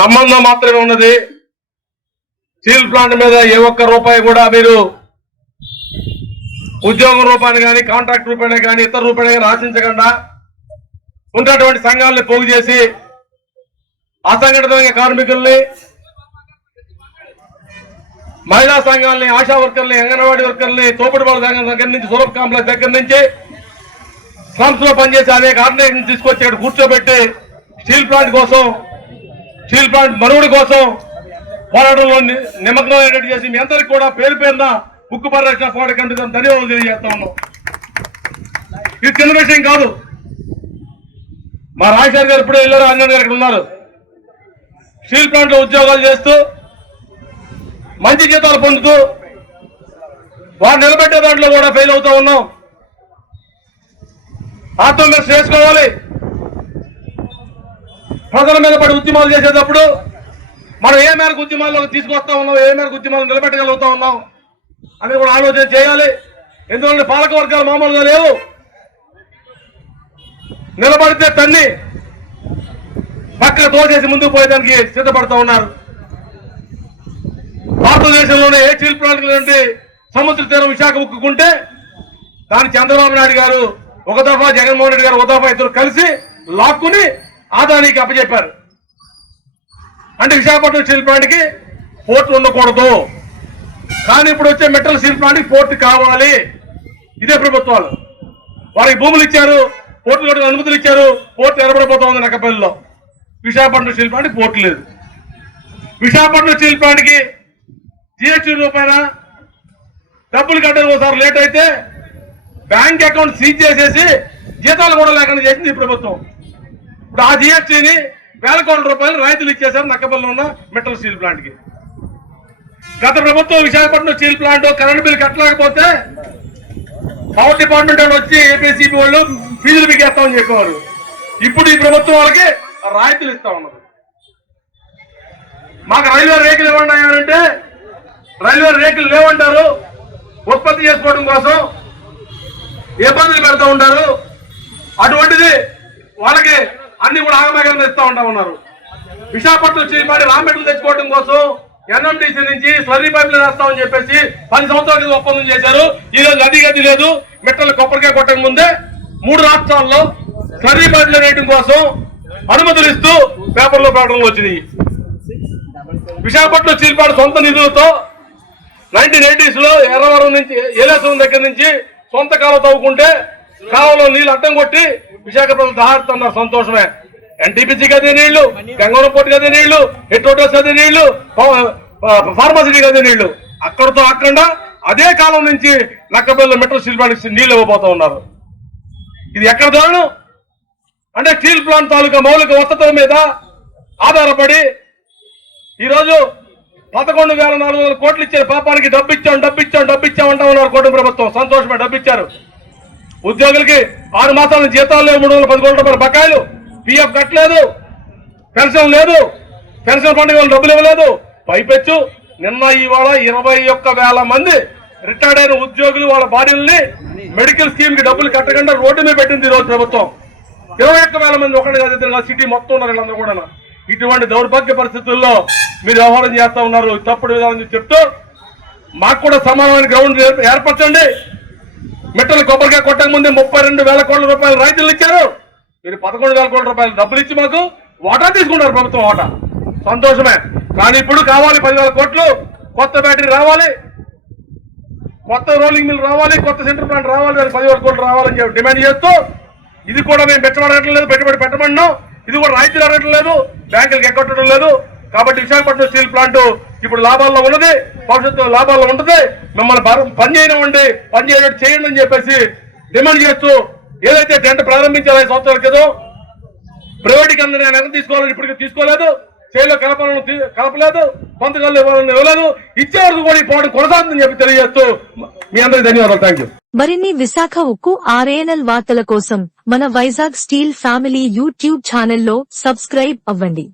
సంబంధం మాత్రమే ఉన్నది. స్టీల్ ప్లాంట్ మీద ఏ ఒక్క రూపాయి కూడా మీరు ఉద్యోగం రూపాయన కానీ కాంట్రాక్ట్ రూపాయన కానీ ఇతర రూపాయన కానీ ఆశించకుండా ఉన్నటువంటి సంఘాలను పోగు చేసి అసంఘటిత కార్మికుల్ని, మహిళా సంఘాలని, ఆశా వర్కర్ని, అంగన్వాడీ వర్కర్ని, తోపుడుబాల సంఘం దగ్గర నుంచి, సూరప్ కాంప్లెక్స్ దగ్గర నుంచి స్లమ్స్ లో పనిచేసి అనేక ఆర్గనైజేషన్ తీసుకొచ్చి ఇక్కడ కూర్చోబెట్టి స్టీల్ ప్లాంట్ కోసం, స్టీల్ ప్లాంట్ మనుగడ కోసం పోరాటంలో నిమగ్నం చేసి మీ అందరికీ కూడా పేరు పేరున ఉక్కు పరిరక్షణ పోరాట కమిటీ ధన్యవాదాలు తెలియజేస్తా ఉన్నాం. ఇది చిన్న విషయం కాదు. మా రాజశేఖర్ గారు ఇప్పుడే వెళ్ళారు, అన్నయ్య గారు ఇక్కడ ఉన్నారు. స్టీల్ ప్లాంట్ లో ఉద్యోగాలు చేస్తూ మంచి జీతాలు పొందుతూ వారు నిలబెట్టే దాంట్లో కూడా ఫెయిల్ అవుతా ఉన్నాం. ఆత్మవిశ్వాసం చేసుకోవాలి. ప్రజల మీద పడి ఉద్యమాలు చేసేటప్పుడు మనం ఏ మేరకు ఉద్యమాల్లోకి తీసుకొస్తా ఉన్నాం, ఏ మేరకు ఉద్యమాలు నిలబెట్టగలుగుతా ఉన్నాం అని కూడా ఆలోచన చేయాలి. ఎందుకంటే పాలక వర్గాలు మామూలుగా లేవు. నిలబడితే తన్ని పక్కన తోసేసి ముందుకు పోయేదానికి సిద్ధపడతా ఉన్నారు. భారతదేశంలోనే ఏ స్టీల్ ప్లాంట్ నుండి సముద్ర తీరం విశాఖ ఉక్కుకుంటే దాన్ని చంద్రబాబు నాయుడు గారు ఒక దఫా, జగన్మోహన్ రెడ్డి గారు ఒక దఫా, ఇద్దరు కలిసి లాక్కుని ఆదానికి అప్పచెప్పారు. అంటే విశాఖపట్నం స్టీల్ ప్లాంట్ కి పోర్టు ఉండకూడదు, కానీ ఇప్పుడు వచ్చే మెటల్ స్టీల్ ప్లాంట్ కి పోర్టు కావాలి. ఇదే ప్రభుత్వాలు వారికి భూములు ఇచ్చారు, పోర్టు అనుమతులు ఇచ్చారు, పోర్టు ఎరబడిపోతా ఉంది నక్కపల్లిలో. విశాఖపట్నం స్టీల్ ప్లాంట్ కి పోర్టు లేదు. విశాఖపట్నం స్టీల్ ప్లాంట్ కి జిఎస్టీ రూపాయన డబ్బులు కట్టడం ఒకసారి లేట్ అయితే బ్యాంక్ అకౌంట్ సీజ్ చేసేసి జీతాలు కూడా లేకుండా చేసింది ఈ ప్రభుత్వం. ఇప్పుడు ఆ జిఎస్టీని వేల కోట్ల రూపాయలు రైతులు ఇచ్చేశారు నక్కపల్లిలో ఉన్న మెటల్ స్టీల్ ప్లాంట్ కి. గత ప్రభుత్వం Visakhapatnam steel plant current bill కట్టలేకపోతే పవర్ డిపార్ట్మెంట్ వాళ్ళు వచ్చి ఏపీసీబీ వాళ్ళు ఫీజులు బిగేస్తామని చెప్పేవారు. ఇప్పుడు ఈ ప్రభుత్వం వాళ్ళకి రాయితీలు ఇస్తా ఉన్నారు. మాకు రైల్వే రేకులు ఇవ్వండి అంటే రైల్వే రేకులు లేవంటారు. ఉత్పత్తి చేసుకోవడం కోసం ఇబ్బందులు పెడతా ఉంటారు. అటువంటిది వాళ్ళకి అన్ని కూడా ఆగమేఘంగా ఇస్తా ఉంటా ఉన్నారు. విశాఖపట్నం స్టీల్ ప్లాంట్ రా మెటల్ తెచ్చుకోవడం కోసం ఎన్ఎండిసి నుంచి స్లర్రీ పైపులు వేస్తామని చెప్పేసి 10 సంవత్సరాల క్రితం ఒప్పందం చేశారు. ఈ రోజు అది గది లేదు. మెట్టలు కొబ్బరికాయ కొట్టక ముందే 3 రాష్ట్రాల్లో స్లర్రీ పైపులు వేయడం కోసం అనుమతులు ఇస్తూ పేపర్లో ప్రకటనలు వచ్చినాయి. విశాఖపట్నం స్టీల్ ప్లాంట్ సొంత నిధులతో 1980s లో ఎర్రవరం నుంచి ఏలేశ్వరం దగ్గర నుంచి సొంత కాలువ తవ్వుకుంటే కాలువలో నీళ్లు అడ్డం కొట్టి విశాఖపట్నం దహారుతున్నారు. సంతోషమే. ఎన్టీపీసీకి అదే నీళ్లు, గంగవరం పోర్టుకి అదే నీళ్లు, హెడ్రోటర్స్ అదే నీళ్లు, ఫార్మాసిటీకి అదే నీళ్లు. అక్కడతో అక్కడ అదే కాలం నుంచి నక్కపల్లి మెట్రో స్టీల్ ప్లాంట్ నీళ్లు ఇవ్వబోతా ఉన్నారు. ఇది ఎక్కడ దారుణం అంటే స్టీల్ ప్లాంట్ తాలూకా మౌలిక వసతుల మీద ఆధారపడి ఈరోజు 11,400 కోట్లు ఇచ్చారు. పాపానికి డబ్బిచ్చాం అంటా ఉన్నారు కూటమి ప్రభుత్వం. సంతోషమే, డబ్బిచ్చారు. ఉద్యోగులకి 6 మాసాల జీతాలు లేవు, 310 కోట్ల రూపాయల బకాయిలు, పిఎఫ్ కట్టలేదు, పెన్షన్ లేదు, పెన్షన్ పండుగ డబ్బులు ఇవ్వలేదు. పైపెచ్చు నిన్న ఇవాళ 21,000 మంది రిటైర్డ్ అయిన ఉద్యోగులు వాళ్ళ భార్యల్ని మెడికల్ స్కీమ్ కి డబ్బులు కట్టకుండా రోడ్డు మీద పెట్టింది ఈ రోజు ప్రభుత్వం. 21,000 మంది ఒకటి కాదు, సిటీ మొత్తం ఉన్నారు వీళ్ళందరూ కూడా. ఇటువంటి దౌర్భాగ్య పరిస్థితుల్లో మీరు వ్యవహారం చేస్తా ఉన్నారు. తప్పుడు విధానం చెప్తూ మాకు కూడా సమానమైన గ్రౌండ్ ఏర్పరచండి. మెట్టలు కొబ్బరికాయ కొట్టక ముందే 32,000 కోట్ల రూపాయలు రైతులు ఇచ్చారు. మీరు 11,000 కోట్ల రూపాయలు డబ్బులు ఇచ్చి మాకు వాటా తీసుకున్నారు ప్రభుత్వం వాటా. సంతోషమే. కానీ ఇప్పుడు కావాలి 10,000 కోట్లు, కొత్త బ్యాటరీ రావాలి, కొత్త రోలింగ్ మిల్ రావాలి, కొత్త సెంటర్ ప్లాంట్ రావాలి, 10,000 కోట్లు రావాలని చెప్పి డిమాండ్ చేస్తూ ఇది కూడా మేము పెట్టబడటం లేదు, పెట్టుబడి పెట్టమన్నాం. ఇది కూడా రైతులు అడగటం లేదు, బ్యాంకులకు ఎక్కట్టడం లేదు. కాబట్టి విశాఖపట్నం స్టీల్ ప్లాంట్ ఇప్పుడు లాభాల్లో ఉన్నది, భవిష్యత్తులో లాభాల్లో ఉంటుంది. మిమ్మల్ని పని చేయనివ్వండి, పని చేయండి అని చెప్పేసి డిమాండ్ చేస్తూ ఏదైతే టెంట్ ప్రారంభించారు 5 సంవత్సరాల క్రితం ప్రైవేటీకరణ నేను ఎంత తీసుకోవాలని ఇప్పటికీ తీసుకోలేదు, చేలో కలపలేదు, పంతకాలు ఇవ్వాలని ఇవ్వలేదు. ఇచ్చేవరకు కూడా ఈ పోవడం కొనసాగుతుందని చెప్పి తెలియజేస్తూ మీ అందరికీ ధన్యవాదాలు. Thank you. మరిన్ని విశాఖ ఉక్కు RANL వార్తల కోసం మన వైజాగ్ స్టీల్ ఫ్యామిలీ యూట్యూబ్ ఛానల్లో సబ్స్క్రైబ్ అవ్వండి.